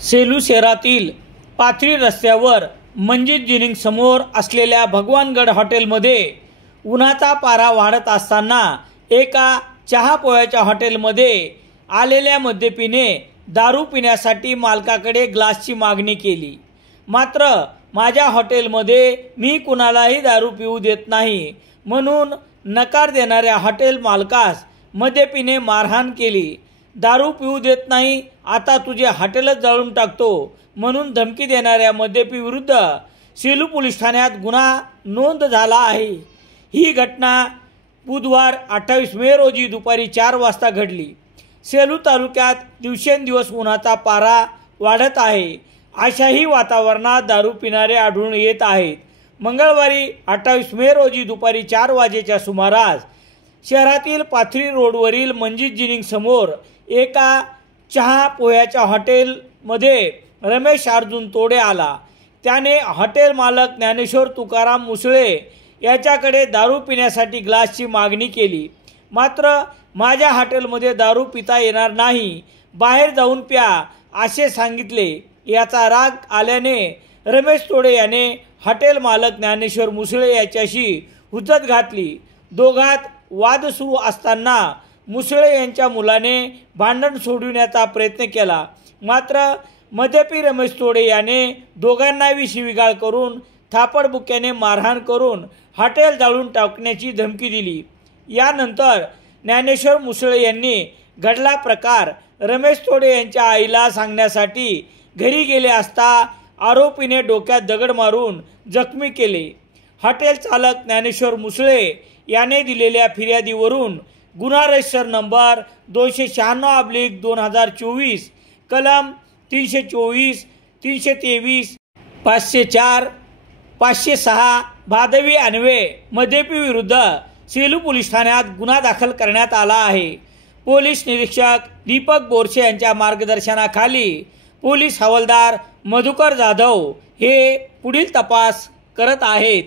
सेलू शहरातील पाथरी रस्त्यावर मंजित जिनिंग समोर असलेल्या भगवानगड हॉटेलमध्ये उन्हाचा पारा वाढत असताना एका चहा पोह्याच्या हॉटेलमध्ये आलेल्या मद्यपीने दारू पिण्यासाठी मालकाकडे ग्लासची मागणी केली। मात्र माझ्या हॉटेलमध्ये मी कुणालाही दारू पिऊ देत नाही म्हणून नकार देणाऱ्या हॉटेल मालकास मद्यपीने मारहाण केली। दारू पिऊ देत नाही, आता तुझे हॉटेलच जाळून टाकतो म्हणून धमकी देणाऱ्या मद्यपी विरुद्ध सेलू पोलीस ठाण्यात गुन्हा नोंद झाला आहे। ही घटना बुधवार 28 मे रोजी दुपारी 4 वाजता घडली। सेलू तालुक्यात दिवसेंदिवस उन्हाचा पारा वाढत आहे। अशाही वातावरणात दारू पिणारे आढळून येत आहेत। मंगळवारी 28 मे रोजी दुपारी 4 वाजेच्या सुमारास शहरातील पाथरी रोडवरील मंजित जिनिंग समोर एका चहा पोह्याच्या हॉटेलमध्ये रमेश अर्जुन तोडे आला। त्याने हॉटेल मालक ज्ञानेश्वर तुकाराम मुसळे याच्याकडे दारू पिण्यासाठी ग्लासची मागणी केली। मात्र माझ्या हॉटेलमध्ये दारू पिता येणार नाही, बाहेर जाऊन प्या असे सांगितले। याचा राग आल्याने रमेश तोडे याने हॉटेल मालक ज्ञानेश्वर मुसळे याच्याशी हुज्जत घातली। दोघात वाद सुरू असताना मुसळे यांच्या मुलाने भांडण सोडविण्याचा प्रयत्न केला। मात्र मद्यपी रमेश तोडे याने दोघांनाही शिवीगाळ करून थापडबुक्याने मारहाण करून हॉटेल जाळून टाकण्याची धमकी दिली। यानंतर ज्ञानेश्वर मुसळे यांनी घडला प्रकार रमेश तोडे यांच्या आईला सांगण्यासाठी घरी गेले असता आरोपीने डोक्यात दगड मारून जखमी केले। हॉटेल चालक ज्ञानेश्वर मुसळे याने दिलेल्या फिर्यादीवरून गुन्हा रजिस्टर नंबर 296/2024 कलम 324, 323, 504, 506 भादवी अन्वये मद्यपी विरुद्ध सेलू पोलीस ठाण्यात गुन्हा दाखल करण्यात आला आहे। पोलीस निरीक्षक दीपक बोरसे यांच्या मार्गदर्शनाखाली पोलीस हवालदार मधुकर जाधव हे पुढील तपास करत आहेत।